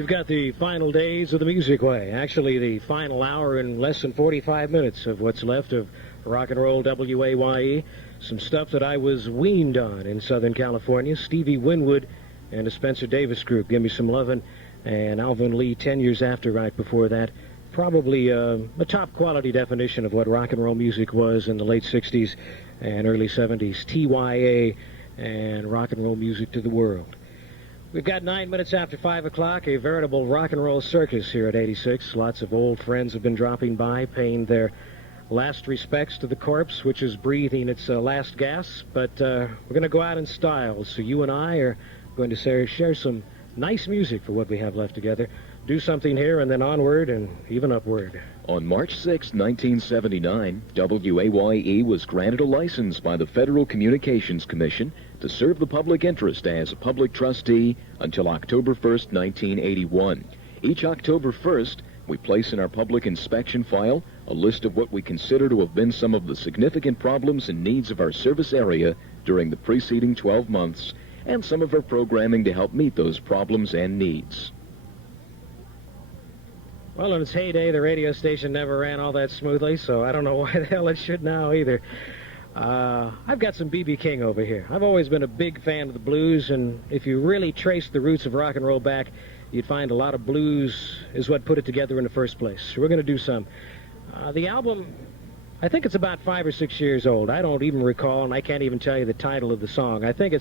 You've got the final days of the Music Way. Actually, the final hour and less than 45 minutes of what's left of rock and roll WAYE. Some stuff that I was weaned on in Southern California. Stevie Winwood and the Spencer Davis Group, Give Me Some Lovin', and Alvin Lee 10 years after, right before that. Probably a top quality definition of what rock and roll music was in the late 60s and early 70s. TYA and rock and roll music to the world. We've got 9 minutes after 5 o'clock, a veritable rock and roll circus here at 86. Lots of old friends have been dropping by, paying their last respects to the corpse, which is breathing its last gas. But we're going to go out in style, so you and I are going to share some nice music for what we have left together. Do something here and then onward and even upward. On March 6, 1979, WAYE was granted a license by the Federal Communications Commission to serve the public interest as a public trustee until October 1st, 1981. Each October 1st, we place in our public inspection file a list of what we consider to have been some of the significant problems and needs of our service area during the preceding 12 months, and some of our programming to help meet those problems and needs. Well, in its heyday, the radio station never ran all that smoothly, so I don't know why the hell it should now either. I've got some B.B. King over here. I've always been a big fan of the blues, and if you really trace the roots of rock and roll back, you'd find a lot of blues is what put it together in the first place. We're going to do some. The album, I think it's about 5 or 6 years old. I don't even recall, and I can't even tell you the title of the song. I think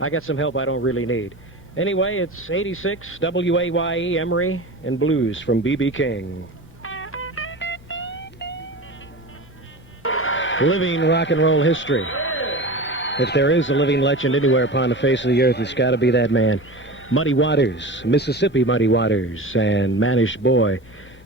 I got some help I don't really need. Anyway, it's 86, WAYE, Emry, and Blues from B.B. King. Living rock and roll history. If there is a living legend anywhere upon the face of the earth, it's got to be that man. Muddy Waters, Mississippi Muddy Waters, and Mannish Boy,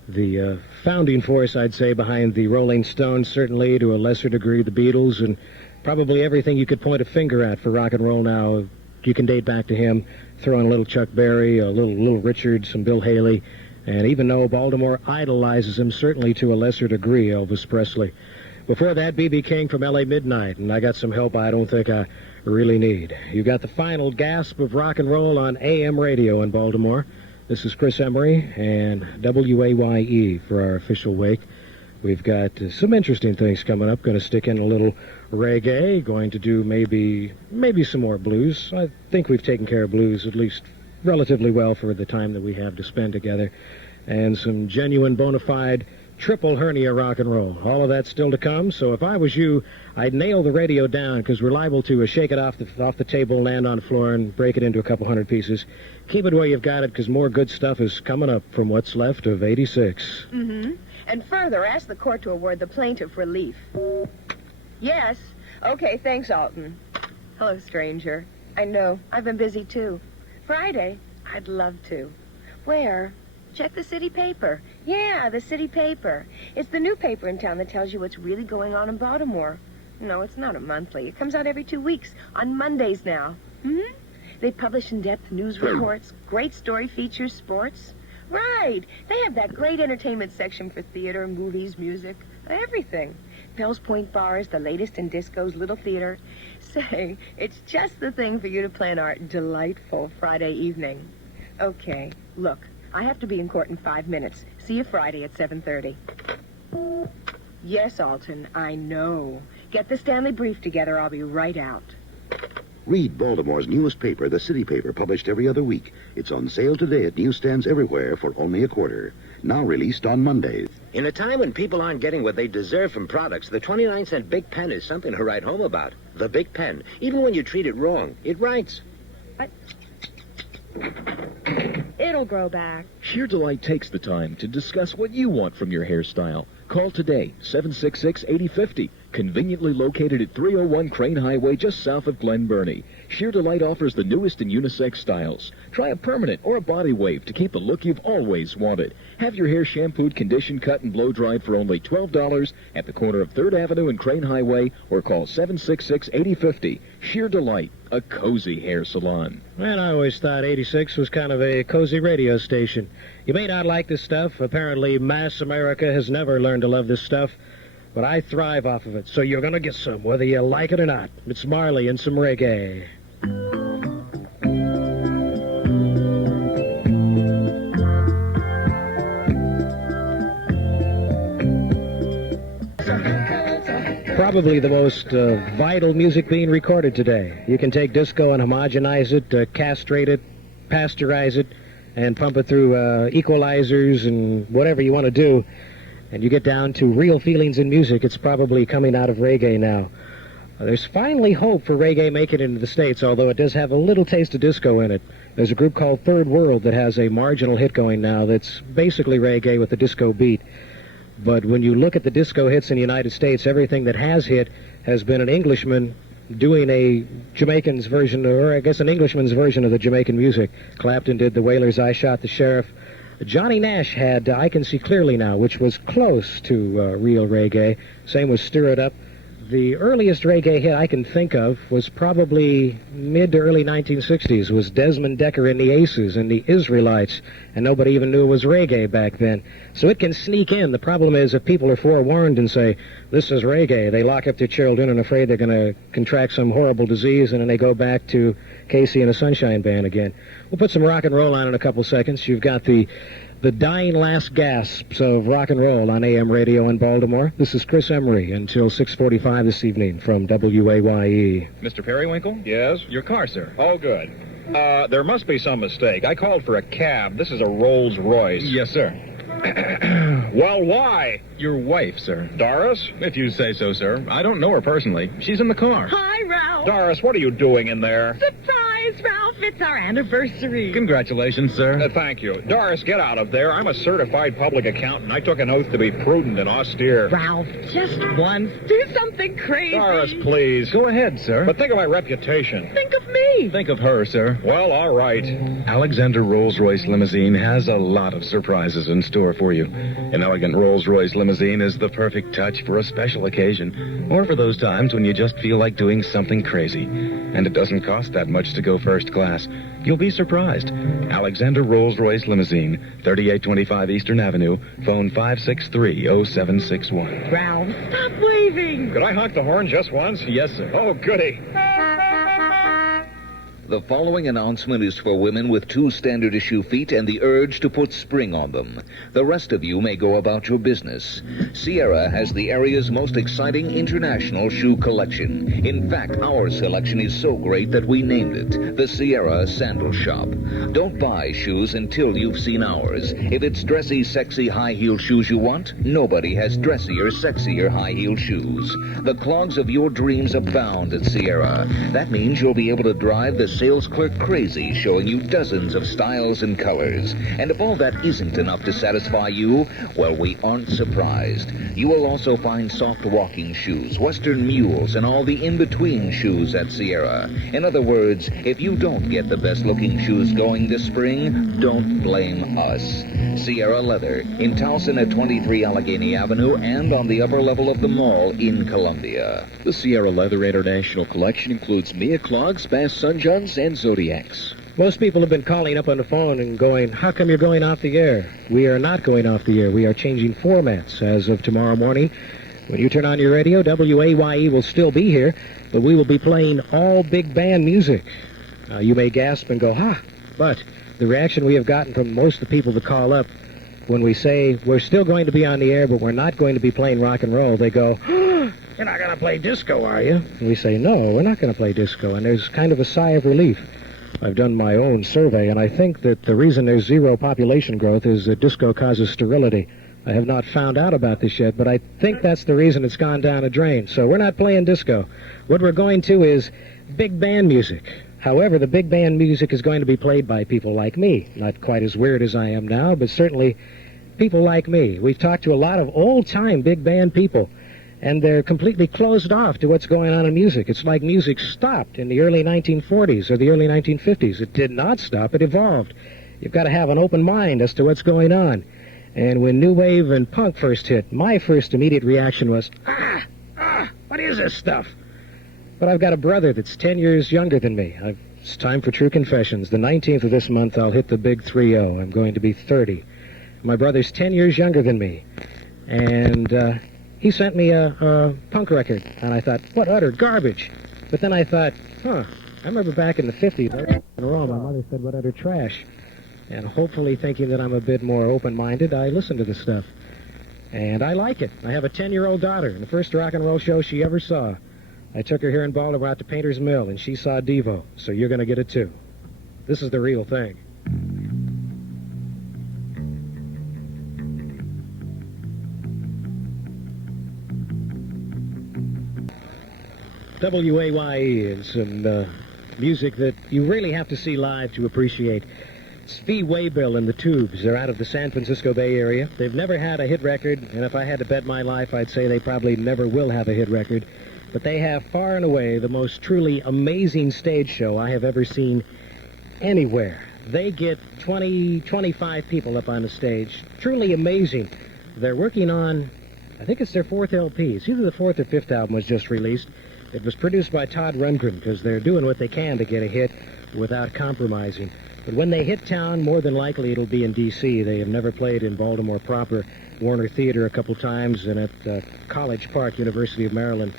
the founding force, I'd say, behind the Rolling Stones, certainly to a lesser degree the Beatles, and probably everything you could point a finger at for rock and roll now. You can date back to him, throw in a little Chuck Berry, a little Richard, some Bill Haley, and even though Baltimore idolizes him, certainly to a lesser degree, Elvis Presley. Before that, B.B. King from L.A. Midnight, and I got some help I don't think I really need. You've got the final gasp of rock and roll on AM radio in Baltimore. This is Chris Emry and WAYE for our official wake. We've got some interesting things coming up. Going to stick in a little reggae. Going to do maybe some more blues. I think we've taken care of blues at least relatively well for the time that we have to spend together. And some genuine bona fide triple hernia rock and roll. All of that's still to come, so if I was you, I'd nail the radio down, because we're liable to shake it off the table, land on the floor, and break it into a couple hundred pieces. Keep it where you've got it, because more good stuff is coming up from what's left of 86. Mm-hmm. And further, ask the court to award the plaintiff relief. Yes. Okay, thanks, Alton. Hello, stranger. I know. I've been busy, too. Friday? I'd love to. Where? Check the city paper. Yeah, the city paper. It's the new paper in town that tells you what's really going on in Baltimore. No, it's not a monthly. It comes out every 2 weeks, on Mondays now. Mm-hmm. They publish in-depth news reports, great story features, sports. Right. They have that great entertainment section for theater, movies, music, everything. Fells Point Bars, the latest in discos, Little Theater. Say, it's just the thing for you to plan our delightful Friday evening. Okay, look. I have to be in court in 5 minutes. See you Friday at 7:30. Yes, Alton, I know. Get the Stanley brief together. I'll be right out. Read Baltimore's newest paper, the City Paper, published every other week. It's on sale today at newsstands everywhere for only $0.25. Now released on Mondays. In a time when people aren't getting what they deserve from products, the 29-cent Big Pen is something to write home about. The Big Pen. Even when you treat it wrong, it writes. What? It'll grow back. Sheer Delight takes the time to discuss what you want from your hairstyle. Call today, 766-8050. Conveniently located at 301 Crane Highway, just south of Glen Burnie. Sheer Delight offers the newest in unisex styles. Try a permanent or a body wave to keep the look you've always wanted. Have your hair shampooed, conditioned, cut, and blow-dried for only $12 at the corner of 3rd Avenue and Crane Highway, or call 766-8050. Sheer Delight, a cozy hair salon. Man, I always thought 86 was kind of a cozy radio station. You may not like this stuff. Apparently, mass America has never learned to love this stuff. But I thrive off of it, so you're going to get some, whether you like it or not. It's Marley and some reggae. probably the most vital music being recorded today. You can take disco and homogenize it, castrate it, pasteurize it, and pump it through equalizers and whatever you want to do, and you get down to real feelings in music. It's probably coming out of reggae now. There's finally hope for reggae making it into the States, although it does have a little taste of disco in it. There's a group called Third World that has a marginal hit going now that's basically reggae with a disco beat. But when you look at the disco hits in the United States, everything that has hit has been an Englishman doing a Jamaican's version, or I guess an Englishman's version of the Jamaican music. Clapton did The Wailers' I Shot the Sheriff. Johnny Nash had I Can See Clearly Now, which was close to real reggae. Same with Stir It Up. The earliest reggae hit I can think of was probably mid to early 1960s, was Desmond Decker and the Aces and the Israelites, and nobody even knew it was reggae back then. So it can sneak in. The problem is if people are forewarned and say, this is reggae, they lock up their children and afraid they're going to contract some horrible disease, and then they go back to Casey and the Sunshine Band again. We'll put some rock and roll on in a couple seconds. You've got the dying last gasps of rock and roll on AM radio in Baltimore. This is Chris Emry until 6:45 this evening from WAYE. Mr. Periwinkle? Yes? Your car, sir. Oh, good. There must be some mistake. I called for a cab. This is a Rolls Royce. Yes, sir. Well, why? Your wife, sir. Doris? If you say so, sir. I don't know her personally. She's in the car. Hi, Ralph. Doris, what are you doing in there? Surprise, Ralph. It's our anniversary. Congratulations, sir. Thank you. Doris, get out of there. I'm a certified public accountant. I took an oath to be prudent and austere. Ralph, just once. Do something crazy. Doris, please. Go ahead, sir. But think of my reputation. Think of me. Think of her, sir. Well, all right. Alexander Rolls-Royce Limousine has a lot of surprises in store for you. An elegant Rolls-Royce limousine is the perfect touch for a special occasion, or for those times when you just feel like doing something crazy. And it doesn't cost that much to go first class. You'll be surprised. Alexander Rolls-Royce Limousine, 3825 Eastern Avenue, phone 563-0761. Ralph, stop waving. Could I honk the horn just once? Yes, sir. Oh, goody. The following announcement is for women with 2 standard issue feet and the urge to put spring on them. The rest of you may go about your business. Sierra has the area's most exciting international shoe collection. In fact, our selection is so great that we named it the Sierra Sandal Shop. Don't buy shoes until you've seen ours. If it's dressy, sexy, high-heeled shoes you want, nobody has dressier, sexier high-heeled shoes. The clogs of your dreams abound at Sierra. That means you'll be able to drive the sales clerk crazy, showing you dozens of styles and colors. And if all that isn't enough to satisfy you, well, we aren't surprised. You will also find soft walking shoes, western mules, and all the in-between shoes at Sierra. In other words, if you don't get the best-looking shoes going this spring, don't blame us. Sierra Leather in Towson at 23 Allegheny Avenue and on the upper level of the mall in Columbia. The Sierra Leather International Collection includes Mia clogs, Bass Sunjohns, and Zodiacs. Most people have been calling up on the phone and going, how come you're going off the air? We are not going off the air. We are changing formats as of tomorrow morning. When you turn on your radio, WAYE will still be here, but we will be playing all big band music. You may gasp and go, but the reaction we have gotten from most of the people that call up when we say we're still going to be on the air, but we're not going to be playing rock and roll, they go, you're not going to play disco, are you? And we say, no, we're not going to play disco. And there's kind of a sigh of relief. I've done my own survey, and I think that the reason there's zero population growth is that disco causes sterility. I have not found out about this yet, but I think that's the reason it's gone down a drain. So we're not playing disco. What we're going to is big band music. However, the big band music is going to be played by people like me. Not quite as weird as I am now, but certainly people like me. We've talked to a lot of old-time big band people, and they're completely closed off to what's going on in music. It's like music stopped in the early 1940s or the early 1950s. It did not stop. It evolved. You've got to have an open mind as to what's going on. And when New Wave and Punk first hit, my first immediate reaction was, what is this stuff? But I've got a brother that's 10 years younger than me. It's time for true confessions. The 19th of this month, I'll hit the big 3-0. I'm going to be 30. My brother's 10 years younger than me. And he sent me a punk record. And I thought, what utter garbage. But then I thought, I remember back in the 50s, in a row, my mother said, what utter trash. And hopefully thinking that I'm a bit more open-minded, I listened to this stuff. And I like it. I have a 10-year-old daughter, and the first rock and roll show she ever saw, I took her here in Baltimore out to Painter's Mill, and she saw Devo. So you're going to get it, too. This is the real thing. WAYE and some music that you really have to see live to appreciate. It's Fee Waybill and the Tubes. They're out of the San Francisco Bay Area. They've never had a hit record, and if I had to bet my life, I'd say they probably never will have a hit record. But they have far and away the most truly amazing stage show I have ever seen anywhere. They get 20, 25 people up on the stage. Truly amazing. They're working on, I think it's their 4th LP. It's either the 4th or 5th album was just released. It was produced by Todd Rundgren because they're doing what they can to get a hit without compromising. But when they hit town, more than likely it'll be in D.C. They have never played in Baltimore proper. Warner Theater a couple times and at College Park, University of Maryland.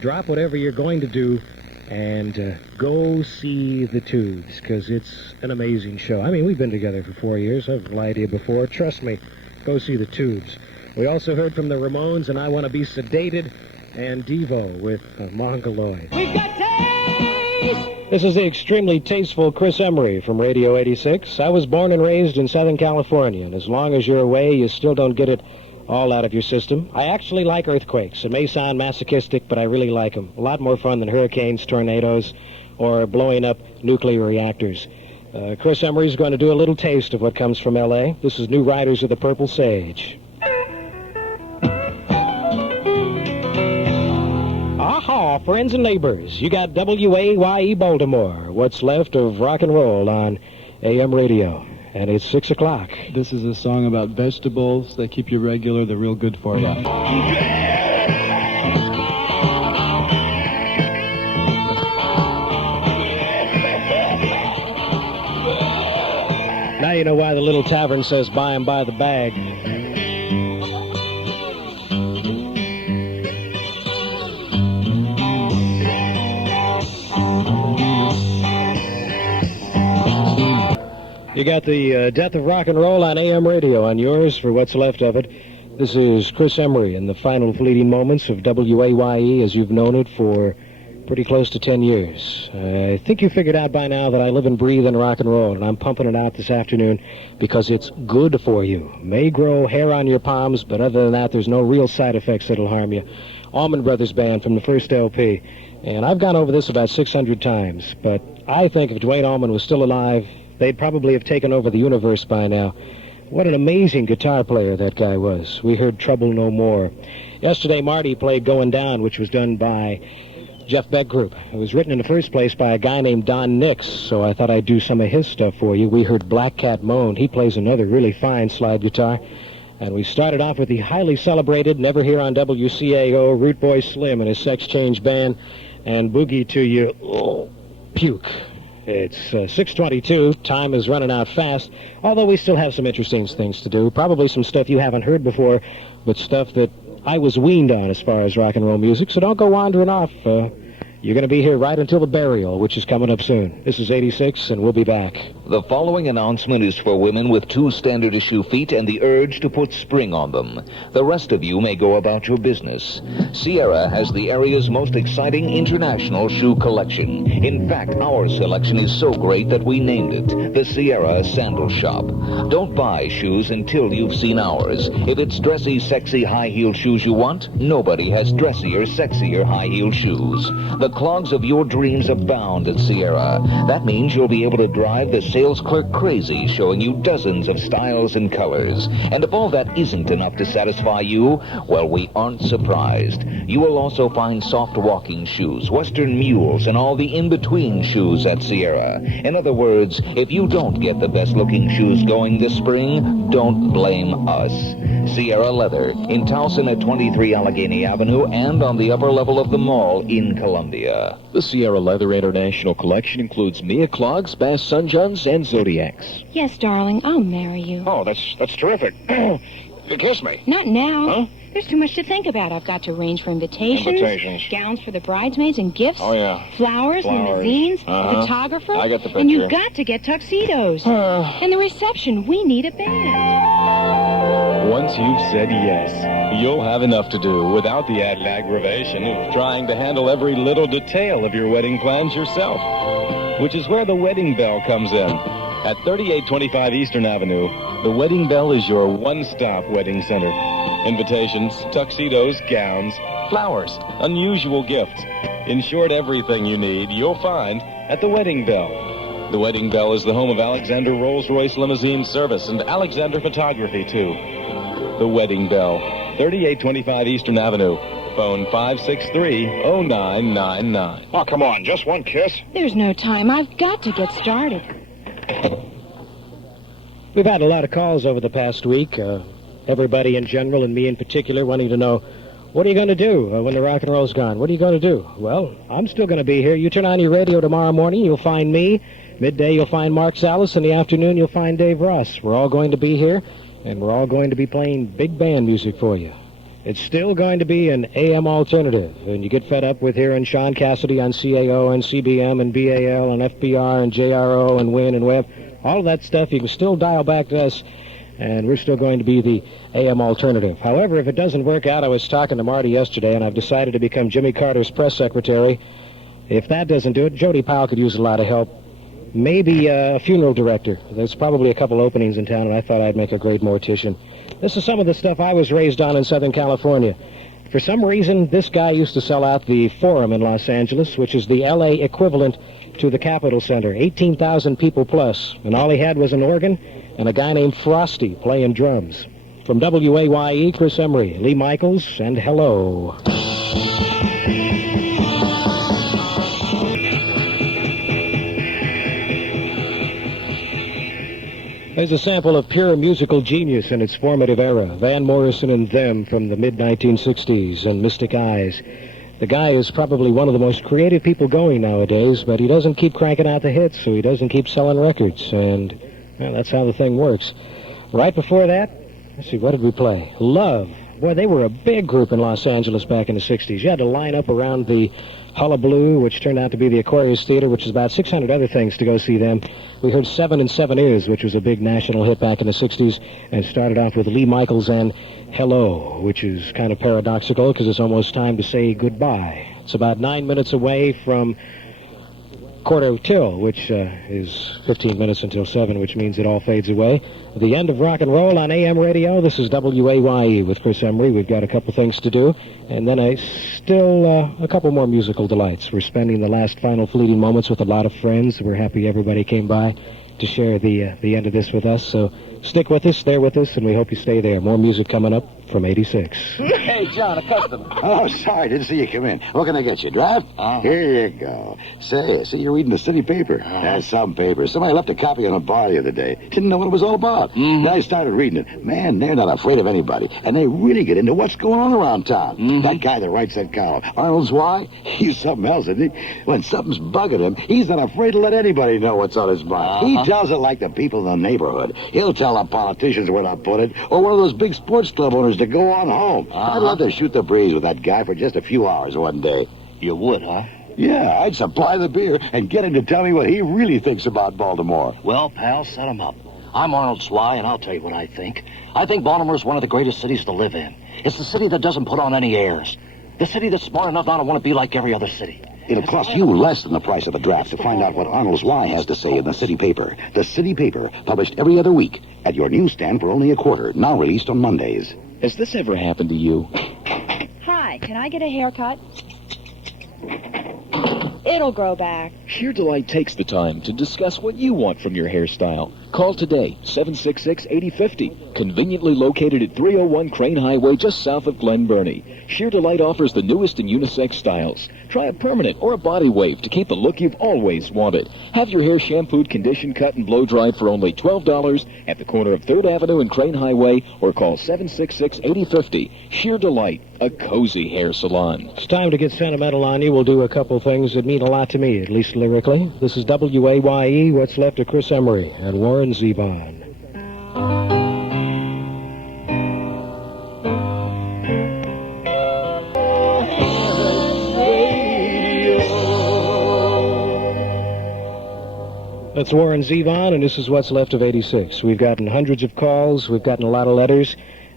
Drop whatever you're going to do and go see the Tubes because it's an amazing show. I mean, we've been together for 4 years. I've lied to you before. Trust me, go see the Tubes. We also heard from the Ramones and I Want to Be Sedated and Devo with Mongoloid. We've got taste! This is the extremely tasteful Chris Emry from Radio 86. I was born and raised in Southern California, and as long as you're away, you still don't get it all out of your system. I actually like earthquakes. It may sound masochistic, but I really like them. A lot more fun than hurricanes, tornadoes, or blowing up nuclear reactors. Chris Emry is going to do a little taste of what comes from L.A. This is New Riders of the Purple Sage. Aha, friends and neighbors, you got WAYE Baltimore, what's left of rock and roll on AM radio, and it's 6 o'clock. This is a song about vegetables that keep you regular, they're real good for you. Now you know why the little tavern says buy 'em by the bag. You got the Death of Rock and Roll on AM radio on yours for what's left of it. This is Chris Emry in the final fleeting moments of WAYE as you've known it for pretty close to 10 years. I think you figured out by now that I live and breathe in rock and roll, and I'm pumping it out this afternoon because it's good for you. May grow hair on your palms, but other than that, there's no real side effects that'll harm you. Allman Brothers Band from the first LP. And I've gone over this about 600 times, but I think if Dwayne Allman was still alive, they'd probably have taken over the universe by now. What an amazing guitar player that guy was. We heard Trouble No More. Yesterday, Marty played Going Down, which was done by Jeff Beck Group. It was written in the first place by a guy named Don Nix, so I thought I'd do some of his stuff for you. We heard Black Cat Moan. He plays another really fine slide guitar. And we started off with the highly celebrated, never here on WCAO, Root Boy Slim and his Sex Change Band, and Boogie to You, Puke. It's 6:22. Time is running out fast, although we still have some interesting things to do. Probably some stuff you haven't heard before, but stuff that I was weaned on as far as rock and roll music, so don't go wandering off. You're going to be here right until the burial, which is coming up soon. This is 86, and we'll be back. The following announcement is for women with 2 standard-issue feet and the urge to put spring on them. The rest of you may go about your business. Sierra has the area's most exciting international shoe collection. In fact, our selection is so great that we named it the Sierra Sandal Shop. Don't buy shoes until you've seen ours. If it's dressy, sexy, high-heeled shoes you want, nobody has dressier, sexier high-heeled shoes. The clogs of your dreams abound at Sierra. That means you'll be able to drive the sales clerk crazy, showing you dozens of styles and colors. And if all that isn't enough to satisfy you, well, we aren't surprised. You will also find soft walking shoes, Western mules, and all the in-between shoes at Sierra. In other words, if you don't get the best-looking shoes going this spring, don't blame us. Sierra Leather in Towson at 23 Allegheny Avenue and on the upper level of the mall in Columbia. The Sierra Leather International Collection includes Mia clogs, Bass Sunjuns, and Zodiacs. Yes, darling, I'll marry you. Oh, that's terrific. Kiss me. Not now. Huh? There's too much to think about. I've got to arrange for invitations, gowns for the bridesmaids and gifts. Oh, yeah. Flowers. Limousines, a photographer. I got the picture. And you've got to get tuxedos. And the reception, we need a band. Once you've said yes, you'll have enough to do without the added aggravation of trying to handle every little detail of your wedding plans yourself, which is where the Wedding Bell comes in. At 3825 Eastern Avenue, the Wedding Bell is your one-stop wedding center. Invitations, tuxedos, gowns, flowers, unusual gifts. In short, everything you need, you'll find at the Wedding Bell. The Wedding Bell is the home of Alexander Rolls-Royce Limousine Service and Alexander Photography, too. The Wedding Bell, 3825 Eastern Avenue. Phone 563-0999. Oh, come on, just one kiss? There's no time. I've got to get started. We've had a lot of calls over the past week. Everybody in general and me in particular wanting to know, what are you going to do when the rock and roll's gone? What are you going to do? Well, I'm still going to be here. You turn on your radio tomorrow morning, you'll find me. Midday, you'll find Mark Salas. In the afternoon, you'll find Dave Ross. We're all going to be here, and we're all going to be playing big band music for you. It's still going to be an AM alternative, and you get fed up with hearing Sean Cassidy on CAO and CBM and BAL and FBR and JRO and WIN and Web. All of that stuff, you can still dial back to us, and we're still going to be the AM alternative. However, if it doesn't work out, I was talking to Marty yesterday, and I've decided to become Jimmy Carter's press secretary. If that doesn't do it, Jody Powell could use a lot of help. Maybe a funeral director. There's probably a couple openings in town, and I thought I'd make a great mortician. This is some of the stuff I was raised on in Southern California. For some reason, this guy used to sell out the Forum in Los Angeles, which is the L.A. equivalent to the Capitol Center, 18,000 people plus, and all he had was an organ and a guy named Frosty playing drums. From WAYE, Chris Emry, Lee Michaels, and hello. There's a sample of pure musical genius in its formative era. Van Morrison and Them from the mid-1960s and Mystic Eyes. The guy is probably one of the most creative people going nowadays, but he doesn't keep cranking out the hits, so he doesn't keep selling records, and well, that's how the thing works. Right before that, let's see, what did we play? Love. Boy, they were a big group in Los Angeles back in the 60s. You had to line up around the Hullabaloo, which turned out to be the Aquarius Theater, which is about 600 other things to go see them. We heard 7 and 7 Is, which was a big national hit back in the 60s, and started off with Lee Michaels and Hello, which is kind of paradoxical because it's almost time to say goodbye. It's about 9 minutes away from quarter till, which is 15 minutes until 7, which means it all fades away. The end of rock and roll on AM radio. This is WAYE with Chris Emry. We've got a couple things to do, and then a couple more musical delights. We're spending the last final fleeting moments with a lot of friends. We're happy everybody came by to share the end of this with us, so stick with us, stay with us, and we hope you stay there. More music coming up from 86. Hey, John, a customer. Oh, sorry, didn't see you come in. What can I get you, draft? Here you go. Say, I see you're reading the city paper. That's some paper. Somebody left a copy on a bar the other day. Didn't know what it was all about. Then I started reading it. Man, they're not afraid of anybody, and they really get into what's going on around town. That guy that writes that column, Arnold's WAYE, he's something else, isn't he? When something's bugging him, he's not afraid to let anybody know what's on his mind. He tells it like the people in the neighborhood. He'll tell the politicians where to put it, or one of those big sports club owners to go on home. I'd love to shoot the breeze with that guy for just a few hours one day. You would, huh? Yeah, I'd supply the beer and get him to tell me what he really thinks about Baltimore. Well, pal, set him up. I'm Arnold Sly, and I'll tell you what I think. I think Baltimore's one of the greatest cities to live in. It's the city that doesn't put on any airs. The city that's smart enough not to want to be like every other city. It'll cost you less than the price of a draft to find out what Arnold's WAYE has to say in the city paper. The city paper, published every other week at your newsstand for only a quarter, now released on Mondays. Has this ever happened to you? Hi, can I get a haircut? It'll grow back. Sheer Delight takes the time to discuss what you want from your hairstyle. Call today, 766-8050. Conveniently located at 301 Crane Highway, just south of Glen Burnie. Sheer Delight offers the newest in unisex styles. Try a permanent or a body wave to keep the look you've always wanted. Have your hair shampooed, conditioned, cut, and blow-dried for only $12 at the corner of 3rd Avenue and Crane Highway, or call 766-8050. Sheer Delight, a cozy hair salon. It's time to get sentimental on you. We'll do a couple things that mean a lot to me, at least lyrically. This is WAYE, What's Left of Chris Emry, and Warren Zevon. That's Warren Zevon, and this is What's Left of 86. We've gotten hundreds of calls, we've gotten a lot of letters,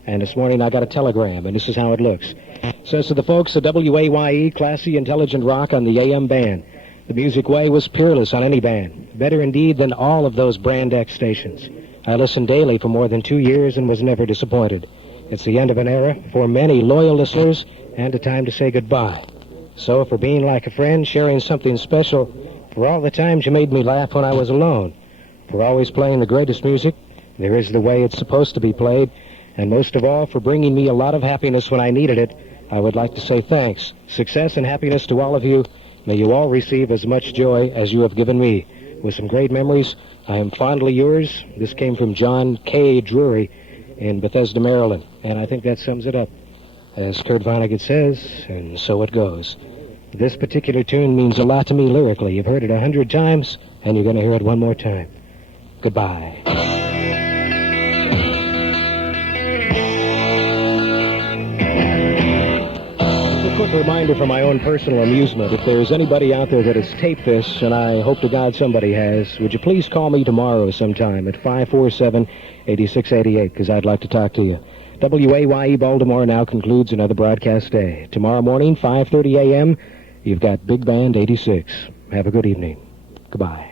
And this morning I got a telegram, and this is how it looks. It says to the folks at WAYE, classy, intelligent rock on the AM band. The Music Way was peerless on any band. Better indeed than all of those Brand X stations. I listened daily for more than 2 years and was never disappointed. It's the end of an era for many loyal listeners and a time to say goodbye. So for being like a friend, sharing something special, for all the times you made me laugh when I was alone, for always playing the greatest music, there is the way it's supposed to be played, and most of all, for bringing me a lot of happiness when I needed it, I would like to say thanks. Success and happiness to all of you. May you all receive as much joy as you have given me. With some great memories, I am fondly yours. This came from John K. Drury in Bethesda, Maryland, and I think that sums it up. As Kurt Vonnegut says, and so it goes. This particular tune means a lot to me lyrically. You've heard it 100 times, and you're going to hear it one more time. Goodbye. A quick reminder for my own personal amusement. If there's anybody out there that has taped this, and I hope to God somebody has, would you please call me tomorrow sometime at 547-8688, because I'd like to talk to you. WAYE Baltimore now concludes another broadcast day. Tomorrow morning, 5:30 a.m., you've got Big Band 86. Have a good evening. Goodbye.